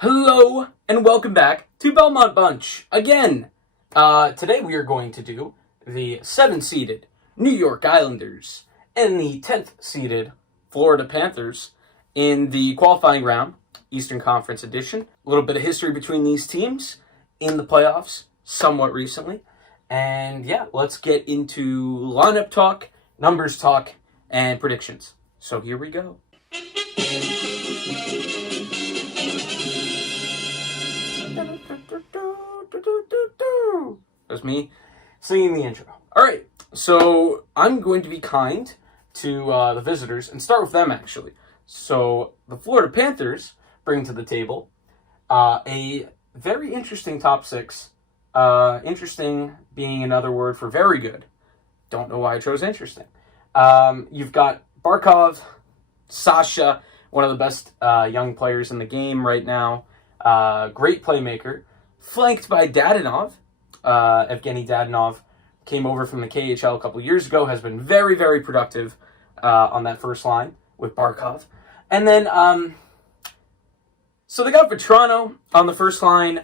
Hello, and welcome back to Belmont Bunch, again. Today we are going to do the 7th-seeded New York Islanders and the 10th-seeded Florida Panthers in the qualifying round, Eastern Conference edition. A little bit of history between these teams in the playoffs, somewhat recently. And yeah, let's get into lineup talk, numbers talk, and predictions. So here we go. That's me singing the intro. All right, so I'm going to be kind to the visitors and start with them, actually. So the Florida Panthers bring to the table a very interesting top six. Interesting being another word for very good. Don't know why I chose interesting. You've got Barkov, Sasha, one of the best young players in the game right now. Great playmaker, flanked by Dadonov. Evgeny Dadonov came over from the KHL a couple years ago, has been very, very productive on that first line with Barkov. And then, so they got Vetrano on the first line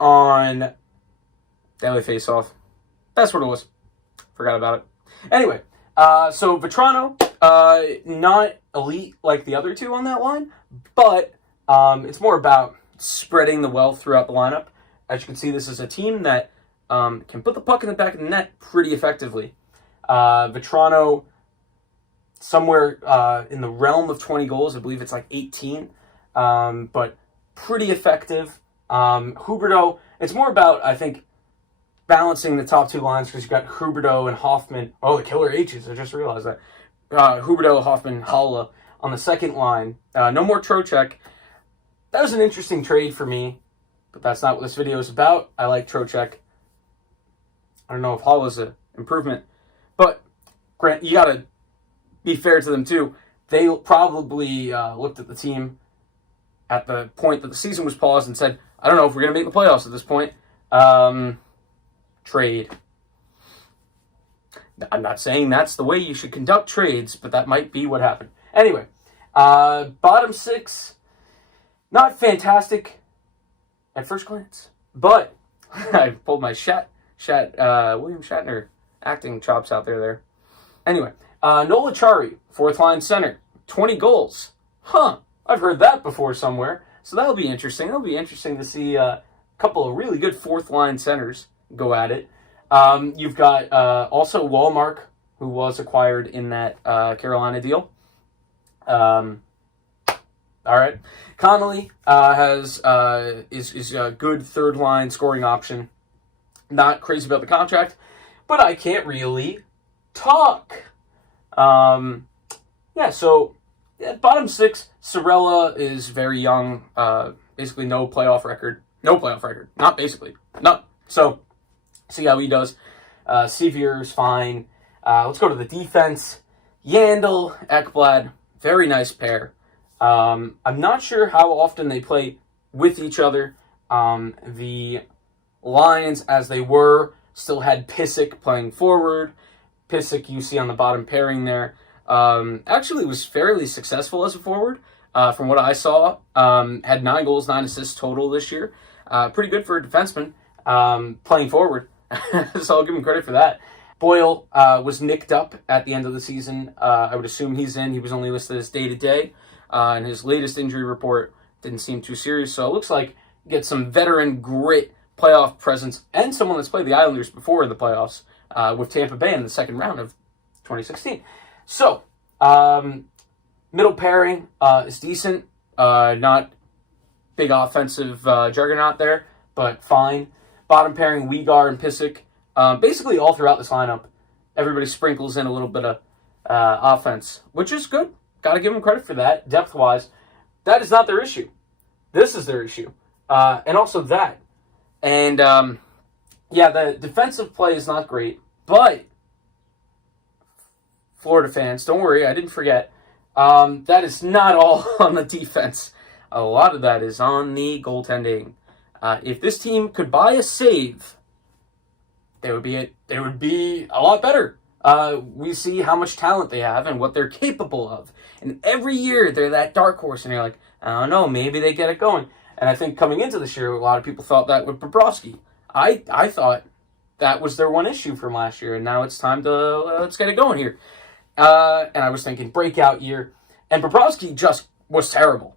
on Daily Faceoff. That's what it was. Forgot about it. Anyway, so Vetrano, not elite like the other two on that line, but it's more about spreading the wealth throughout the lineup. As you can see, this is a team that can put the puck in the back of the net pretty effectively. Vetrano, somewhere in the realm of 20 goals. I believe it's like 18, but pretty effective. Huberdeau, it's more about, I think, balancing the top two lines because you've got Huberdeau and Hoffman. Oh, the killer H's, I just realized that. Huberdeau, Hoffman, Haula on the second line. No more Trocheck. That was an interesting trade for me, but that's not what this video is about. I like Trocheck. I don't know if Hall is an improvement, but Grant, you got to be fair to them too. They probably looked at the team at the point that the season was paused and said, I don't know if we're going to make the playoffs at this point. Trade. I'm not saying that's the way you should conduct trades, but that might be what happened. Anyway, bottom six. Not fantastic at first glance, but I pulled my William Shatner acting chops out there. Anyway, Nola Chari, fourth line center, 20 goals. I've heard that before somewhere, so that'll be interesting. It'll be interesting to see a couple of really good fourth line centers go at it. You've got also Wallmark, who was acquired in that Carolina deal. All right, Connolly is a good third line scoring option. Not crazy about the contract, but I can't really talk. So bottom six, Sorella is very young. Basically no playoff record. Not basically. None. So see how he does. Sevier's fine. Let's go to the defense. Yandel, Ekblad, very nice pair. I'm not sure how often they play with each other. The Lions, as they were, still had Pysyk playing forward. Pysyk, you see on the bottom pairing there, actually was fairly successful as a forward. From what I saw, had 9 goals, 9 assists total this year. Pretty good for a defenseman playing forward. So I'll give him credit for that. Boyle was nicked up at the end of the season. I would assume he's in. He was only listed as day-to-day. And his latest injury report didn't seem too serious. So it looks like you get some veteran grit playoff presence and someone that's played the Islanders before in the playoffs with Tampa Bay in the second round of 2016. So middle pairing is decent. Not big offensive juggernaut there, but fine. Bottom pairing, Weegar and Pysyk. Basically all throughout this lineup, everybody sprinkles in a little bit of offense, which is good. Got to give them credit for that, depth-wise. That is not their issue. This is their issue. And also that. And, the defensive play is not great. But, Florida fans, don't worry, I didn't forget. That is not all on the defense. A lot of that is on the goaltending. If this team could buy a save, they would be a lot better. We see how much talent they have and what they're capable of. And every year they're that dark horse, and you're like, I don't know, maybe they get it going. And I think coming into this year, a lot of people thought that with Bobrovsky. I thought that was their one issue from last year, and now it's time to let's get it going here. And I was thinking breakout year, and Bobrovsky just was terrible.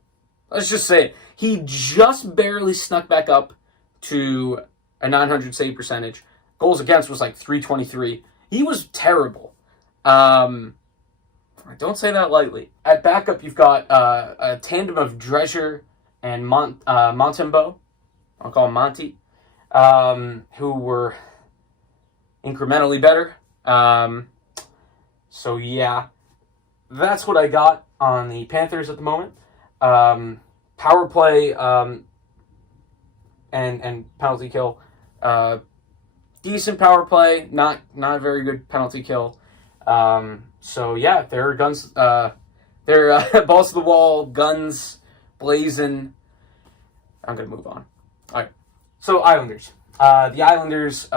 Let's just say it. He just barely snuck back up to a 900 save percentage. Goals against was like 323. He was terrible. I don't say that lightly. At backup, you've got a tandem of Drescher and Montembeault. I'll call him Monty, who were incrementally better. So yeah, that's what I got on the Panthers at the moment. Power play and penalty kill. Decent power play, not a very good penalty kill. So yeah, their guns, their balls to the wall, guns blazing. I'm gonna move on. All right. So Islanders. The Islanders,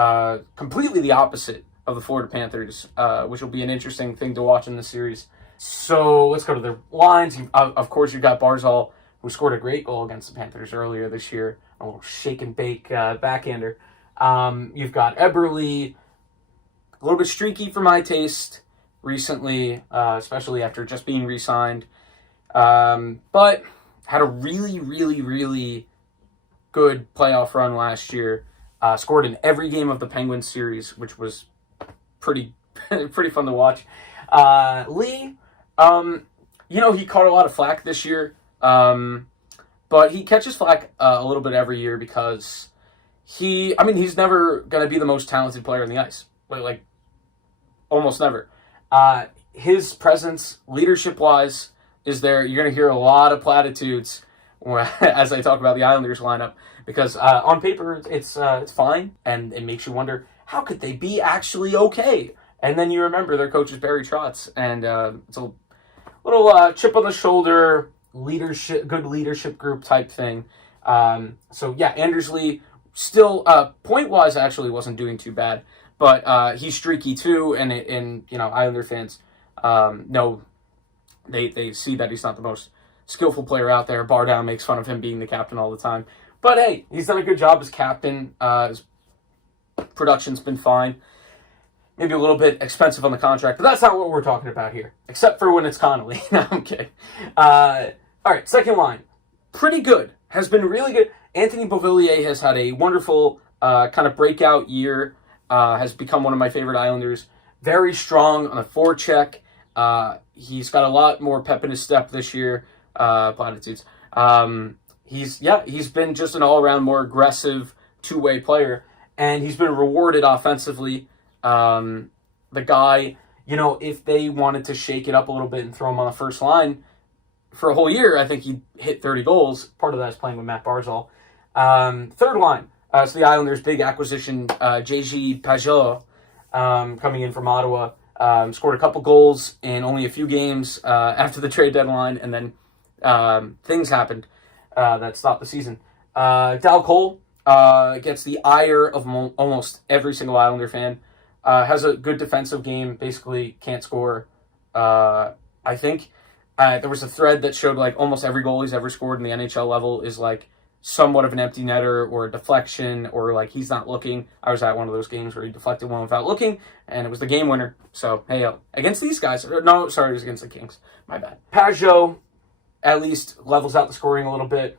completely the opposite of the Florida Panthers, which will be an interesting thing to watch in this series. So let's go to their lines. Of course, you've got Barzal, who scored a great goal against the Panthers earlier this year, a little shake and bake backhander. You've got Eberle, a little bit streaky for my taste recently, especially after just being re-signed, but had a really, really, really good playoff run last year. Scored in every game of the Penguins series, which was pretty fun to watch. Lee, he caught a lot of flack this year, but he catches flack a little bit every year because he's never going to be the most talented player on the ice. Like, almost never. His presence, leadership-wise, is there. You're going to hear a lot of platitudes as I talk about the Islanders lineup, because on paper it's fine, and it makes you wonder, how could they be actually okay? And then you remember their coach is Barry Trotz, and it's a little chip on the shoulder, good leadership group type thing. So yeah, Anders Lee still point-wise actually wasn't doing too bad, but he's streaky too, and Islander fans know they see that he's not the most skillful player out there. Bardown makes fun of him being the captain all the time. But hey, he's done a good job as captain. His production's been fine. Maybe a little bit expensive on the contract, but that's not what we're talking about here. Except for when it's Connolly. No, I'm kidding. All right, second line. Pretty good. Has been really good. Anthony Beauvillier has had a wonderful kind of breakout year. Has become one of my favorite Islanders. Very strong on the forecheck. He's got a lot more pep in his step this year. Platitudes. He's been just an all-around more aggressive two-way player, and he's been rewarded offensively. The guy, if they wanted to shake it up a little bit and throw him on the first line for a whole year, I think he'd hit 30 goals. Part of that is playing with Matt Barzal. Third line, so the Islanders' big acquisition, J.G. Pajot, coming in from Ottawa, scored a couple goals in only a few games after the trade deadline, and then things happened that stopped the season. Dal Cole gets the ire of almost every single Islander fan. Has a good defensive game, basically can't score. I think there was a thread that showed like almost every goal he's ever scored in the NHL level is like somewhat of an empty netter or a deflection, or like he's not looking. I was at one of those games where he deflected one without looking, and it was the game winner. So, hey, against these guys. No, sorry, it was against the Kings. My bad. Pajot at least levels out the scoring a little bit.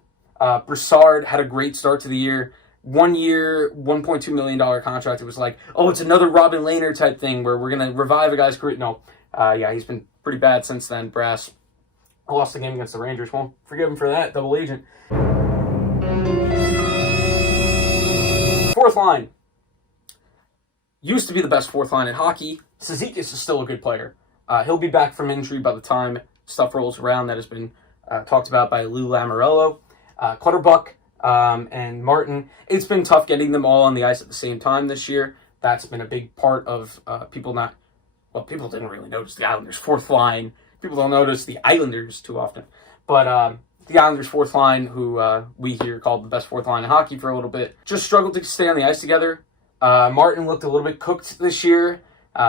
Broussard had a great start to the year. 1 year, $1.2 million contract. It was like, it's another Robin Lehner type thing where we're going to revive a guy's career. No, he's been pretty bad since then. Brass lost the game against the Rangers. Won't forgive him for that. Double agent. Fourth line. Used to be the best fourth line in hockey. Cizikas is still a good player. He'll be back from injury by the time stuff rolls around. That has been talked about by Lou Lamoriello. Clutterbuck and Martin. It's been tough getting them all on the ice at the same time this year. That's been a big part of people didn't really notice the Islanders' fourth line. People don't notice the Islanders too often. But the Islanders' fourth line, who we here called the best fourth line in hockey for a little bit, just struggled to stay on the ice together. Martin looked a little bit cooked this year.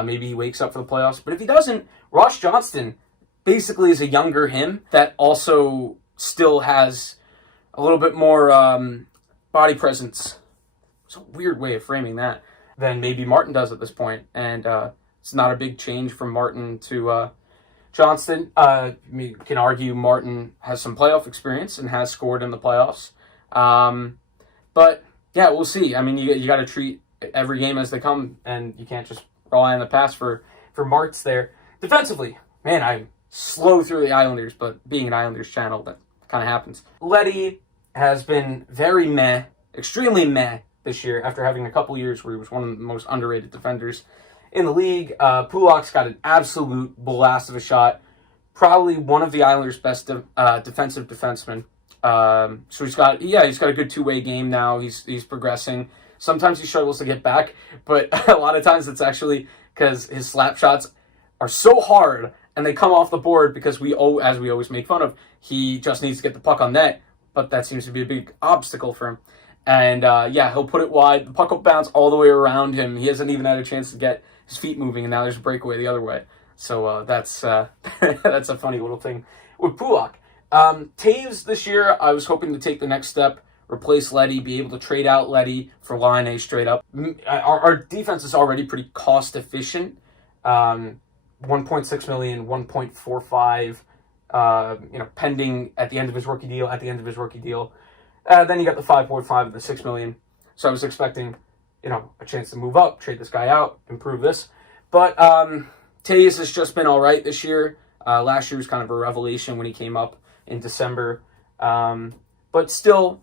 Maybe he wakes up for the playoffs. But if he doesn't, Ross Johnston basically is a younger him that also still has a little bit more body presence. It's a weird way of framing that than maybe Martin does at this point, and it's not a big change from Martin to Johnston. You can argue Martin has some playoff experience and has scored in the playoffs, but yeah, we'll see. I mean, you got to treat every game as they come, and you can't just rely on the pass for Martz there. Defensively, man, I'm slow through the Islanders, but being an Islanders channel, that kind of happens. Leddy has been very meh, extremely meh this year after having a couple years where he was one of the most underrated defenders in the league. Pulak's got an absolute blast of a shot. Probably one of the Islanders' best defensive defensemen. So he's got a good two-way game now. He's progressing. Sometimes he struggles to get back, but a lot of times it's actually because his slap shots are so hard and they come off the board because as we always make fun of, he just needs to get the puck on net, but that seems to be a big obstacle for him. And he'll put it wide. The puck will bounce all the way around him. He hasn't even had a chance to get his feet moving, and now there's a breakaway the other way. So that's that's a funny little thing with Pulak. Taves this year, I was hoping to take the next step, replace Leddy, be able to trade out Leddy for Line A straight up. Our defense is already pretty cost efficient. 1.6 million, 1.45, pending at the end of his rookie deal. Then you got the 5.5 and the 6 million. So I was expecting, a chance to move up, trade this guy out, improve this. But Taves has just been all right this year. Last year was kind of a revelation when he came up in December. But still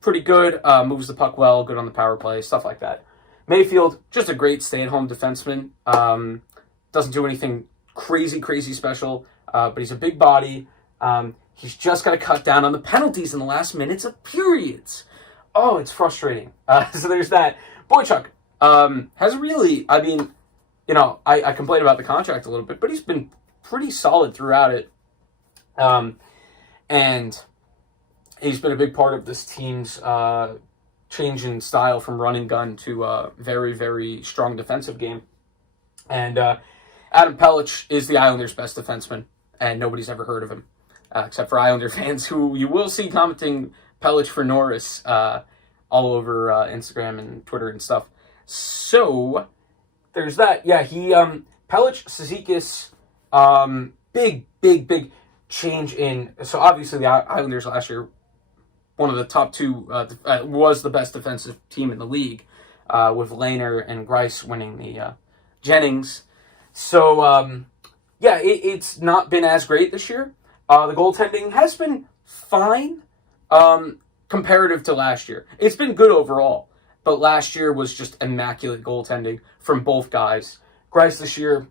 pretty good. Moves the puck well, good on the power play, stuff like that. Mayfield, just a great stay-at-home defenseman. Doesn't do anything crazy special, but he's a big body. He's just got to cut down on the penalties in the last minutes of periods. Oh, it's frustrating. So there's that. Boychuk has really, I complain about the contract a little bit, but he's been pretty solid throughout it. And he's been a big part of this team's change in style from run and gun to a very, very strong defensive game. And Adam Pelech is the Islanders' best defenseman, and nobody's ever heard of him, except for Islander fans who you will see commenting Pelech for Norris all over Instagram and Twitter and stuff. So there's that. Yeah, Pelech, Cizikas, big change in. So obviously the Islanders last year, one of the top two, was the best defensive team in the league, with Lehner and Greiss winning the Jennings. So, it's not been as great this year. The goaltending has been fine comparative to last year. It's been good overall, but last year was just immaculate goaltending from both guys. Greiss this year,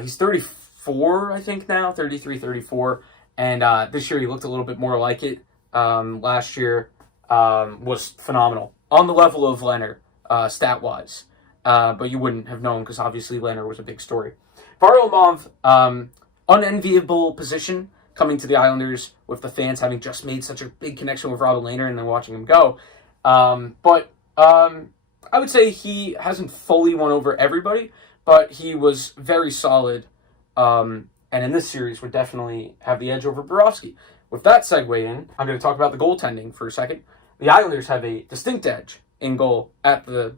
he's 34, I think now, 33, 34, and this year he looked a little bit more like it. Last year was phenomenal, on the level of Lehner, stat-wise. But you wouldn't have known because obviously Lehner was a big story. Varlamov, unenviable position coming to the Islanders with the fans having just made such a big connection with Robin Lehner and then watching him go. But I would say he hasn't fully won over everybody, but he was very solid. And in this series would definitely have the edge over Bobrovsky. With that segue in, I'm going to talk about the goaltending for a second. The Islanders have a distinct edge in goal at the,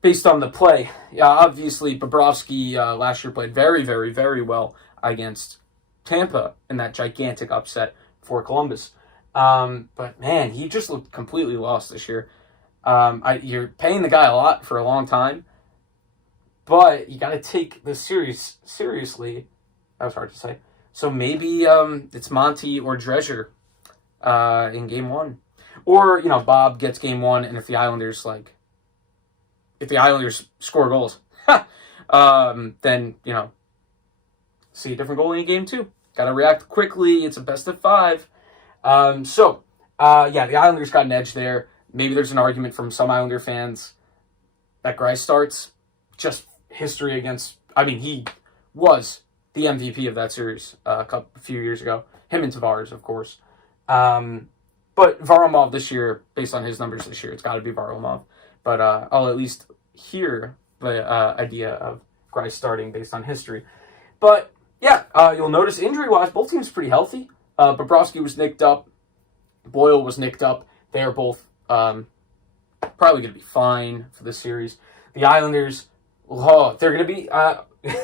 based on the play. Yeah, obviously, Bobrovsky last year played very, very, very well against Tampa in that gigantic upset for Columbus. But, man, he just looked completely lost this year. You're paying the guy a lot for a long time, but you got to take this series seriously. That was hard to say. So maybe it's Monty or Drescher in Game 1. Or, Bob gets Game 1, and if the Islanders score goals, then, see a different goalie in Game 2. Got to react quickly. It's a best of 5. The Islanders got an edge there. Maybe there's an argument from some Islander fans that Greiss starts. Just history against... he was the MVP of that series a few years ago. Him and Tavares, of course. But Varlamov this year, based on his numbers this year, it's got to be Varlamov. But I'll at least hear the idea of Greiss starting based on history. But, you'll notice injury-wise, both teams pretty healthy. Bobrovsky was nicked up. Boyle was nicked up. They are both probably going to be fine for this series. The Islanders, they're going to be,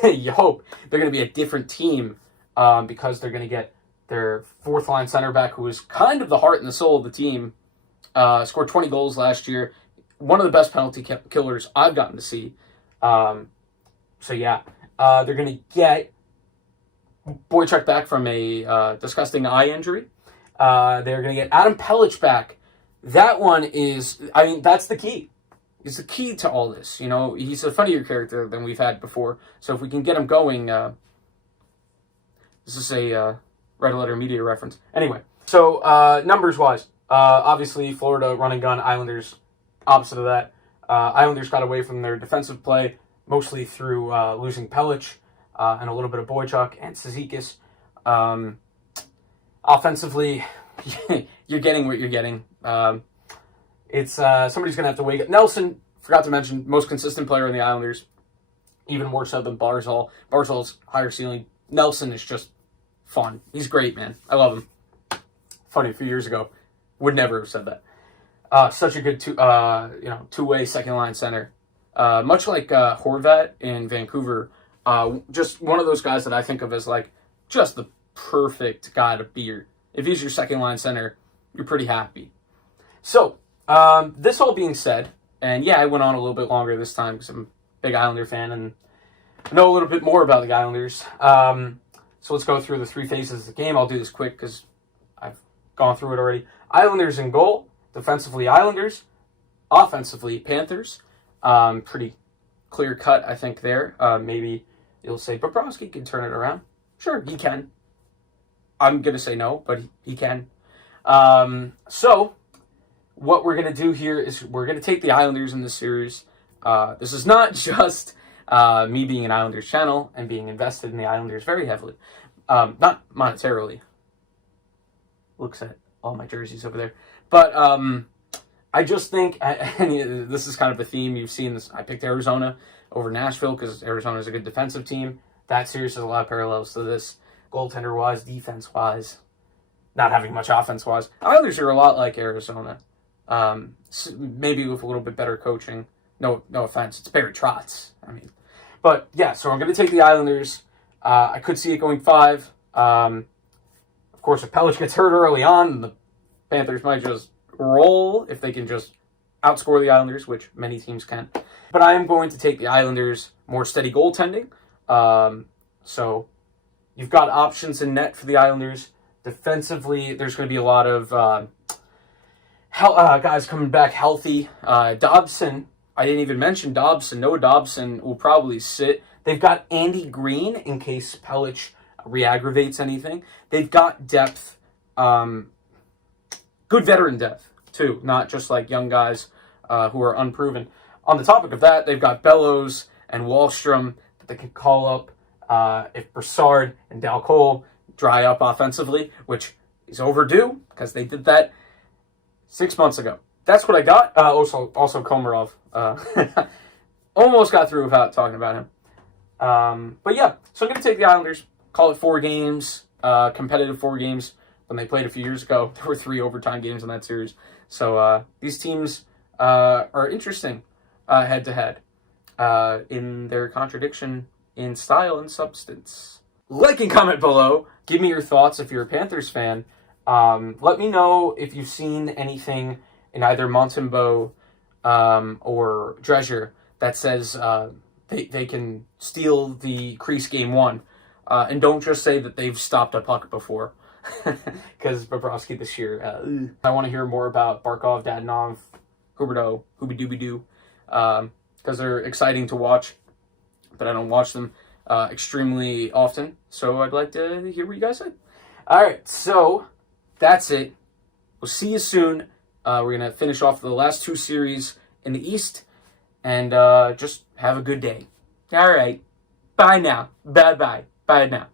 you hope, they're going to be a different team because they're going to get their fourth-line center back, who was kind of the heart and the soul of the team, scored 20 goals last year. One of the best penalty killers I've gotten to see. They're going to get Boychuk back from a disgusting eye injury. They're going to get Adam Pelech back. That one is, that's the key. It's the key to all this. You know, he's a funnier character than we've had before. So if we can get him going, this is a Red Letter Media reference. Anyway, so numbers-wise, obviously Florida run and gun, Islanders opposite of that. Islanders got away from their defensive play, mostly through losing Pelech and a little bit of Boychuk and Cizikas. Offensively, you're getting what you're getting. It's somebody's going to have to wake up. Nelson, forgot to mention, most consistent player in the Islanders, even more so than Barzal. Barzal's higher ceiling. Nelson is just fun. He's great, man. I love him. Funny, a few years ago, would never have said that. Such a good two-way second-line center. Much like Horvat in Vancouver, just one of those guys that I think of as like just the perfect guy to be if he's your second-line center, you're pretty happy. So, this all being said, and yeah, I went on a little bit longer this time because I'm a big Islander fan and know a little bit more about the Islanders. So let's go through the three phases of the game. I'll do this quick because I've gone through it already. Islanders in goal. Defensively, Islanders. Offensively, Panthers. Pretty clear cut, I think, there. Maybe you'll say, Bobrovsky can turn it around. Sure, he can. I'm going to say no, but he can. So, what we're going to do here is we're going to take the Islanders in this series. This is not just me being an Islanders channel and being invested in the Islanders very heavily. Not monetarily. Looks at all my jerseys over there. But I just think, and this is kind of a theme, you've seen this, I picked Arizona over Nashville because Arizona is a good defensive team. That series has a lot of parallels to this, goaltender-wise, defense-wise, not having much offense-wise. Islanders are a lot like Arizona, maybe with a little bit better coaching. No offense, it's Barry Trotz. But yeah, so I'm going to take the Islanders. I could see it going 5. Of course, if Pelech gets hurt early on, the Panthers might just roll if they can just outscore the Islanders, which many teams can. But I am going to take the Islanders, more steady goaltending. So you've got options in net for the Islanders. Defensively, there's going to be a lot of guys coming back healthy. Dobson, I didn't even mention Dobson. Noah Dobson will probably sit. They've got Andy Green in case Pelech re-aggravates anything. They've got depth. Good veteran depth, too. Not just like young guys who are unproven. On the topic of that, they've got Bellows and Wahlstrom that they can call up if Brassard and Dal Cole dry up offensively, which is overdue because they did that 6 months ago. That's what I got. Also Komarov. Almost got through without talking about him. But yeah, so I'm going to take the Islanders. Call it 4 games, competitive 4 games. When they played a few years ago, there were 3 overtime games in that series. So these teams are interesting head-to-head in their contradiction in style and substance. Like and comment below. Give me your thoughts if you're a Panthers fan. Let me know if you've seen anything in either Montembeault or Drescher that says they can steal the crease game 1. And don't just say that they've stopped a puck before. Because Bobrovsky this year, I want to hear more about Barkov, Dadonov, Huberdeau, Hooby-Dooby-Doo, because they're exciting to watch, but I don't watch them extremely often, so I'd like to hear what you guys say. Alright, so that's it. We'll see you soon. We're going to finish off the last 2 series in the East, and just have a good day. Alright, bye now. Bye-bye. Bye now.